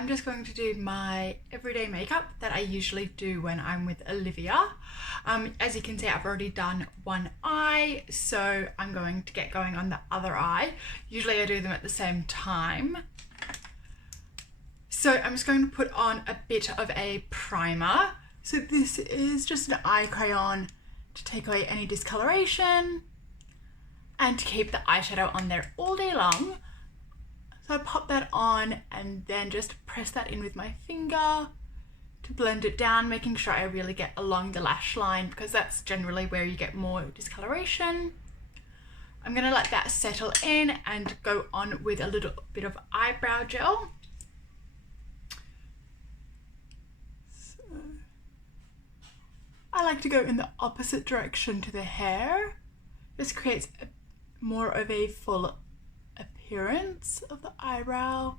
I'm just going to do my everyday makeup that I usually do when I'm with Olivia. As you can see, I've already done one eye, so I'm going to get going on the other eye. Usually I do them at the same time. So I'm just going to put on a bit of a primer. So this is just an eye crayon to take away any discoloration and to keep the eyeshadow on there all day long. So I pop that on and then just press that in with my finger to blend it down, making sure I really get along the lash line because that's generally where you get more discoloration. I'm gonna let that settle in and go on with a little bit of eyebrow gel. So I like to go in the opposite direction to the hair. This creates more of a full appearance of the eyebrow,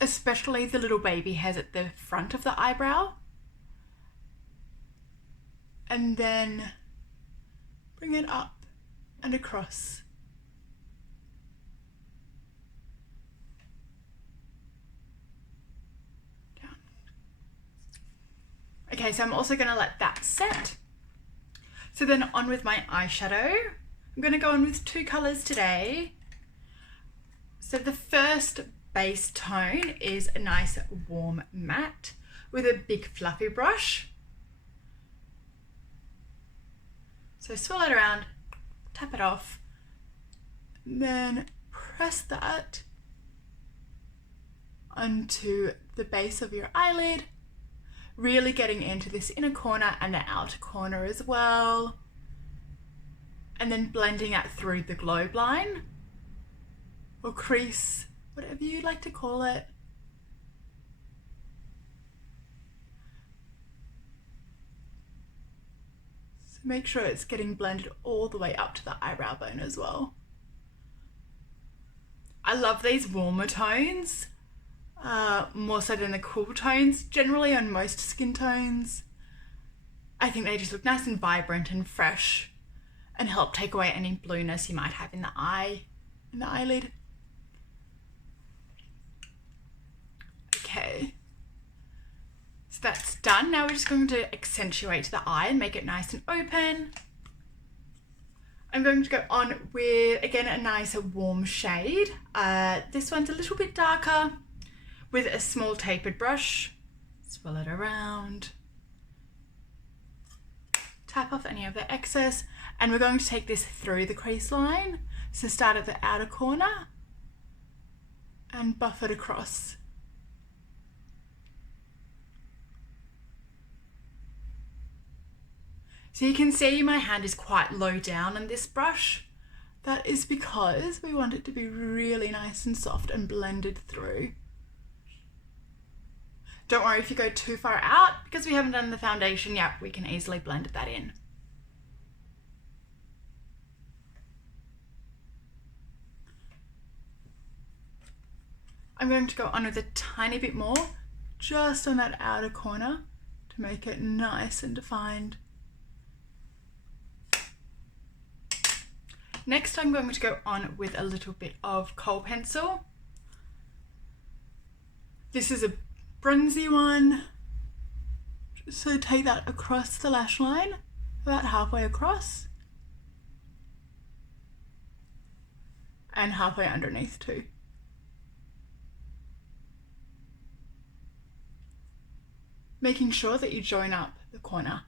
especially the little baby hairs at the front of the eyebrow, and then bring it up and across. Down. Okay, so I'm also going to let that set. So then on with my eyeshadow. I'm going to go on with two colours today. So the first base tone is a nice warm matte with a big fluffy brush. So swirl it around, tap it off, then press that onto the base of your eyelid, really getting into this inner corner and the outer corner as well, and then blending that through the globe line or crease, whatever you like to call it. So make sure it's getting blended all the way up to the eyebrow bone as well. I love these warmer tones, more so than the cool tones, generally on most skin tones. I think they just look nice and vibrant and fresh and help take away any blueness you might have in the eye, in the eyelid. Okay, so that's done. Now we're just going to accentuate the eye and make it nice and open. I'm going to go on with, again, a nice warm shade. This one's a little bit darker with a small tapered brush. Swirl it around. Tap off any of the excess. And we're going to take this through the crease line. So start at the outer corner and buff it across. So you can see my hand is quite low down on this brush. That is because we want it to be really nice and soft and blended through. Don't worry if you go too far out, because we haven't done the foundation yet, we can easily blend that in. I'm going to go on with a tiny bit more, just on that outer corner, to make it nice and defined. Next, I'm going to go on with a little bit of kohl pencil. This is a bronzy one. So take that across the lash line, about halfway across. And halfway underneath too. Making sure that you join up the corner.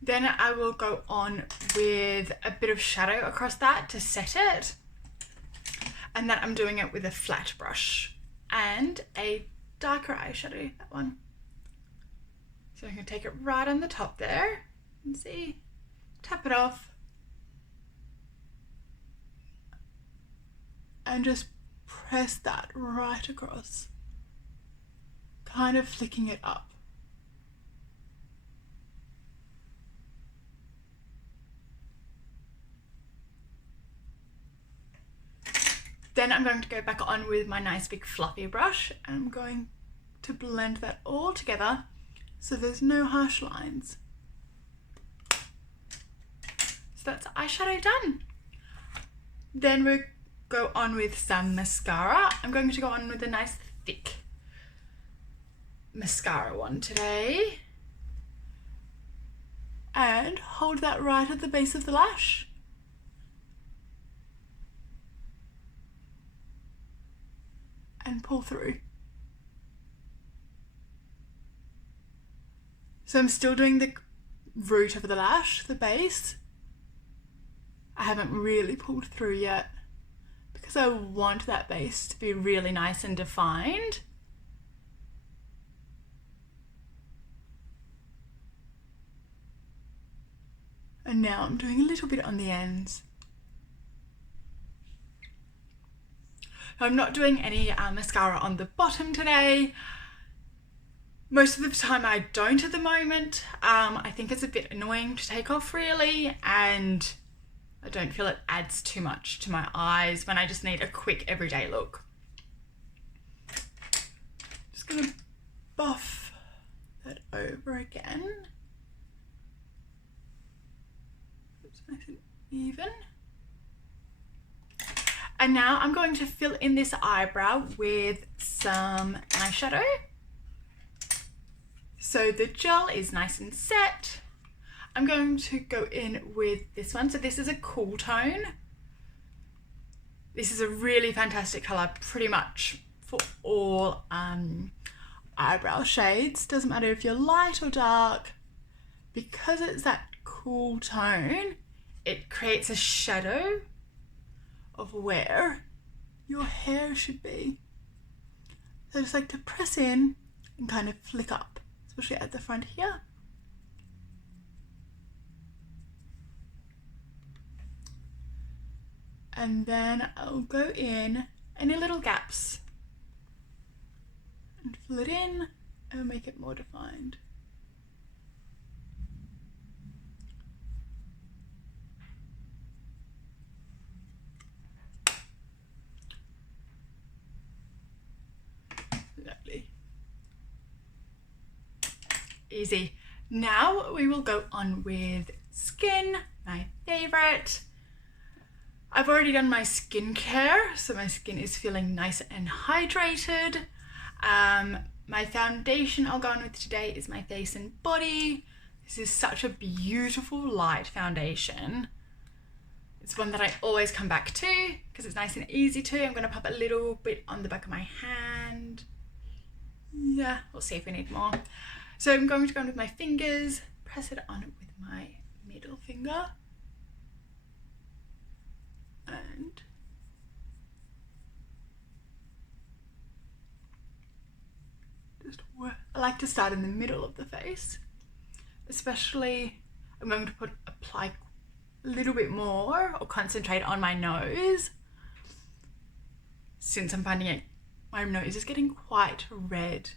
Then I will go on with a bit of shadow across that to set it. And then I'm doing it with a flat brush and a darker eyeshadow, that one. So I'm going to take it right on the top there and see, tap it off. And just press that right across, kind of flicking it up. Then I'm going to go back on with my nice big fluffy brush and I'm going to blend that all together so there's no harsh lines. So that's eyeshadow done. Then we'll go on with some mascara. I'm going to go on with a nice thick mascara one today. And hold that right at the base of the lash. And pull through. So I'm still doing the root of the lash, the base. I haven't really pulled through yet because I want that base to be really nice and defined. And now I'm doing a little bit on the ends. I'm not doing any mascara on the bottom today. Most of the time I don't at the moment. I think it's a bit annoying to take off really, and I don't feel it adds too much to my eyes when I just need a quick everyday look. Just gonna buff that over again. It's nice and even. And now I'm going to fill in this eyebrow with some eyeshadow. So the gel is nice and set. I'm going to go in with this one. So this is a cool tone. This is a really fantastic color pretty much for all eyebrow shades. Doesn't matter if you're light or dark. Because it's that cool tone, it creates a shadow of where your hair should be. So I just like to press in and kind of flick up, especially at the front here. And then I'll go in any little gaps and fill it in and make it more defined. Lovely. Easy. Now we will go on with skin, my favorite. I've already done my skincare, so my skin is feeling nice and hydrated. My foundation I'll go on with today is my Face and Body. This is such a beautiful light foundation. It's one that I always come back to because it's nice and easy to. I'm going to pop a little bit on the back of my hand. Yeah, we'll see if we need more. So I'm going to go on with my fingers, press it on with my middle finger. And just work. I like to start in the middle of the face, especially I'm going to apply a little bit more or concentrate on my nose, since I'm finding it my nose is getting quite red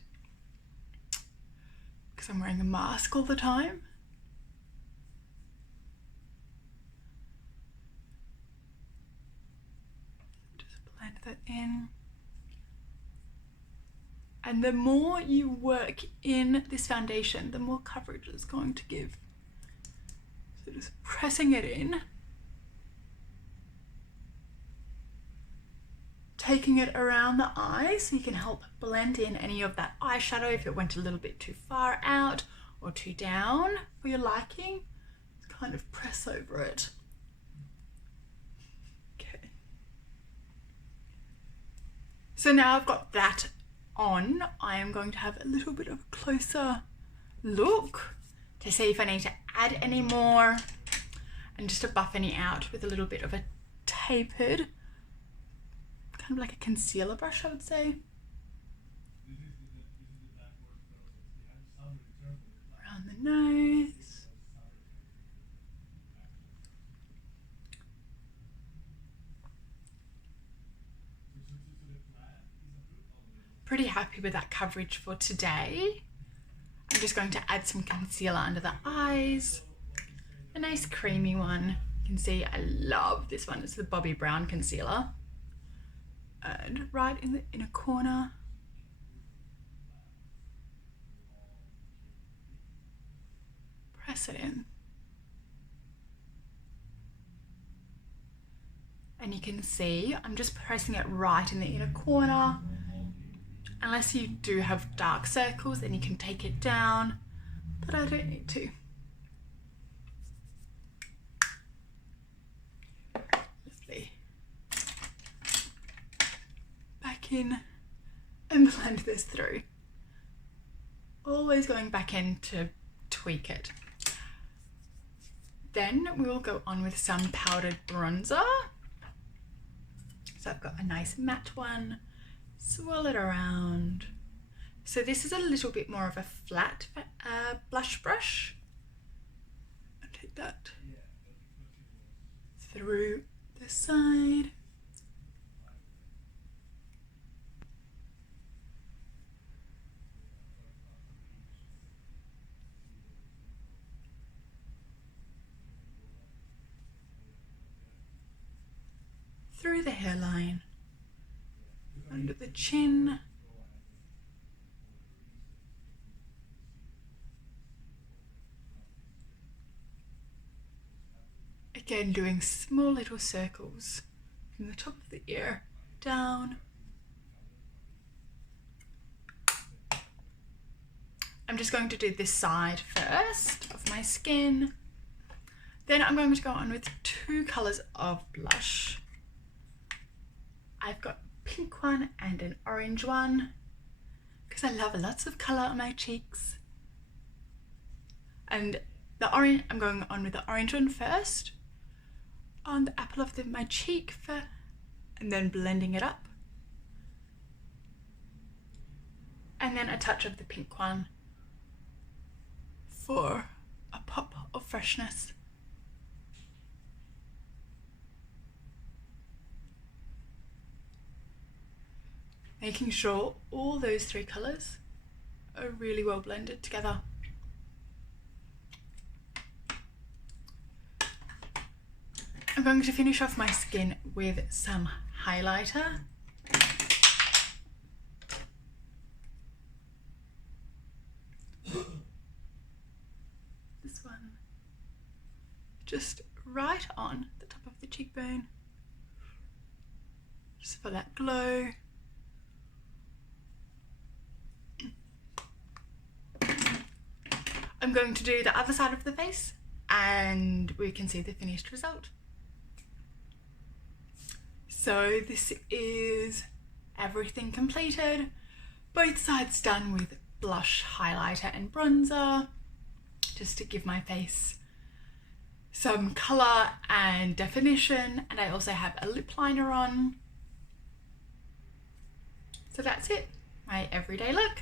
because I'm wearing a mask all the time. Blend that in. And the more you work in this foundation, the more coverage it's going to give. So just pressing it in, taking it around the eyes so you can help blend in any of that eyeshadow if it went a little bit too far out or too down for your liking. Just kind of press over it. So now I've got that on, I am going to have a little bit of a closer look to see if I need to add any more and just to buff any out with a little bit of a tapered, kind of like a concealer brush, I would say. Around the nose. Pretty happy with that coverage for today. I'm just going to add some concealer under the eyes. A nice creamy one. You can see I love this one. It's the Bobbi Brown concealer. And right in the inner corner. press it in. And you can see I'm just pressing it right in the inner corner. Unless you do have dark circles, then you can take it down, but I don't need to. Lovely. Back in and blend this through. Always going back in to tweak it. Then we will go on with some powdered bronzer. So I've got a nice matte one. Swirl it around. So this is a little bit more of a flat blush brush. I'll take that through the side. Through the hairline. Under the chin. Again, doing small little circles from the top of the ear down. I'm just going to do this side first of my skin. Then I'm going to go on with 2 colours of blush. I've got pink one and an orange one because I love lots of colour on my cheeks. And the orange, I'm going on with the orange one first on the apple of my cheek and then blending it up. And then a touch of the pink one for a pop of freshness. Making sure all those 3 colours are really well blended together. I'm going to finish off my skin with some highlighter. This one, just right on the top of the cheekbone, just for that glow. I'm going to do the other side of the face and we can see the finished result. So this is everything completed. Both sides done with blush, highlighter and bronzer, just to give my face some colour and definition. And I also have a lip liner on. So that's it, my everyday look.